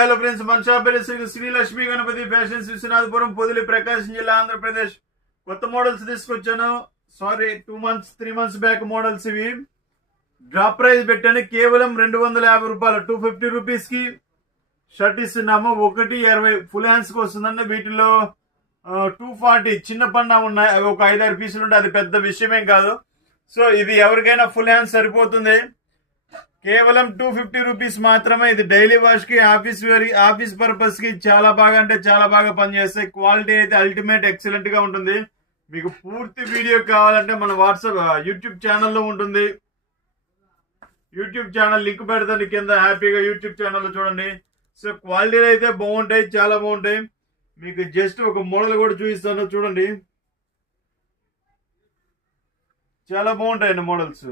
Hello friends, మన shop Shri Lakshmi Ganapati fashions, Viswanathapuram, Podili, ప్రకాశం జిల్లా, ఆంధ్రప్రదేశ్. కొత్త మోడల్స్ తీసుకొచ్చాను. సారీ, 3 months బ్యాక్ మోడల్స్ ఇవి. డ్రాప్ ప్రైస్ పెట్టాను కేవలం 250 రూపాయలు. 250 రూపీస్ కి షర్ట్ ఇస్తున్నాము. 120 ఫుల్ హ్యాండ్స్ కి వస్తుందండి. వీటిలో 240 చిన్న పన్నా ఉన్నాయి. అవి ఒక 5-6 పీసులు ఉంటాయి. అది పెద్ద విషయమేం కాదు. సో ఇది ఎవరికైనా ఫుల్ హ్యాండ్స్ సరిపోతుంది. కేవలం 250 రూపీస్ మాత్రమే. ఇది డైలీ వాష్ కి, ఆఫీస్ పర్పస్ కి చాలా బాగా అంటే చాలా బాగా పనిచేస్తాయి. క్వాలిటీ అయితే అల్టిమేట్ ఎక్సలెంట్ గా ఉంటుంది. మీకు పూర్తి వీడియో కావాలంటే మన యూట్యూబ్ ఛానల్లో ఉంటుంది. యూట్యూబ్ ఛానల్ లింక్ పెడతాను కింద. హ్యాపీగా యూట్యూబ్ ఛానల్లో చూడండి. సో క్వాలిటీలు అయితే బాగుంటాయి, చాలా బాగుంటాయి. మీకు జస్ట్ ఒక మోడల్ కూడా చూపిస్తాను, చూడండి. చాలా బాగుంటాయండి మోడల్స్.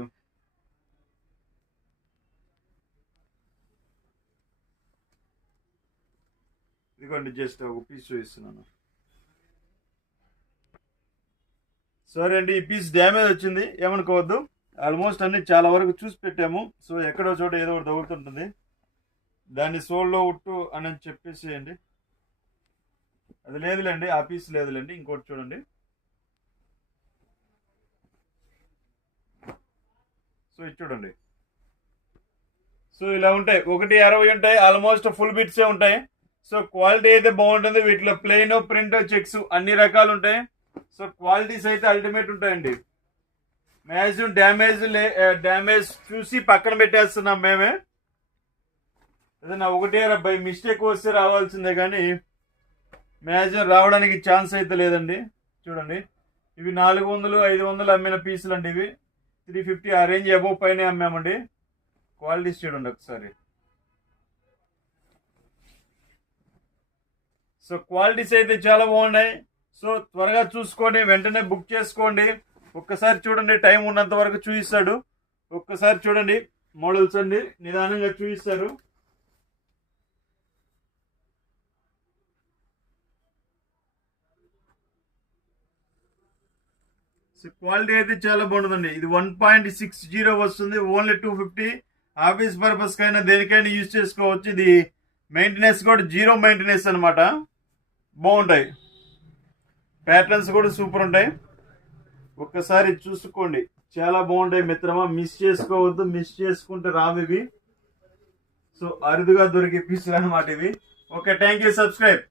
ఇదిగోండి, జస్ట్ ఒక పీస్ చూపిస్తున్నాను. సారీ అండి, ఈ పీస్ డ్యామేజ్ వచ్చింది, ఏమనుకోవద్దు. ఆల్మోస్ట్ అన్ని చాలా వరకు చూసి పెట్టాము. సో ఎక్కడో చోట ఏదో ఒకటి తగులుతుంటుంది. దాన్ని సోల్లో ఉట్టు అని చెప్పేసేయండి. అది లేదులేండి, ఆ పీస్ లేదులేండి. ఇంకోటి చూడండి. సో ఇది చూడండి. సో ఇలా ఉంటాయి. 160 ఉంటాయి. ఆల్మోస్ట్ ఫుల్ బిట్సే ఉంటాయి. సో క్వాలిటీ అయితే బాగుంటుంది. వీటిలో ప్లెయిన్, ప్రింట్, చెక్స్ అన్ని రకాలు ఉంటాయి. సో క్వాలిటీస్ అయితే అల్టిమేట్ ఉంటాయండి. మ్యాక్సిమం డ్యామేజ్ చూసి పక్కన పెట్టేస్తున్నాం మేమే. ఏదైనా 1 బై మిస్టేక్ వస్తే రావాల్సిందే, కానీ మ్యాక్సిమం రావడానికి ఛాన్స్ అయితే లేదండి. చూడండి, ఇవి 400, 500 అమ్మిన పీసులు అండి. ఇవి 350 ఆ రేంజ్ అబోవ్ పైన అమ్మామండి. క్వాలిటీస్ చూడండి ఒకసారి. సో క్వాలిటీస్ అయితే చాలా బాగున్నాయి. సో త్వరగా చూసుకోండి, వెంటనే బుక్ చేసుకోండి. ఒక్కసారి చూడండి, టైం ఉన్నంత వరకు చూపిస్తాడు. ఒక్కసారి చూడండి మోడల్స్ అండి, నిదానంగా చూపిస్తారు. సో క్వాలిటీ అయితే చాలా బాగుంటుందండి. ఇది 1.60 వస్తుంది. ఓన్లీ 250. ఆఫీస్ పర్పస్ కైనా దేనికైనా యూజ్ చేసుకోవచ్చు. ఇది మెయింటెనెన్స్ కూడా 0 మెయింటెనెన్స్ అనమాట. బాగుంటాయి. ప్యాటర్న్స్ కూడా సూపర్ ఉంటాయి. ఒక్కసారి చూసుకోండి, చాలా బాగుంటాయి మిత్రమా. మిస్ చేసుకోవద్దు. మిస్ చేసుకుంటే రావు ఇవి. సో అరుదుగా దొరికే పీసులు అనమాట ఇవి. Okay, thank you. సబ్స్క్రైబ్.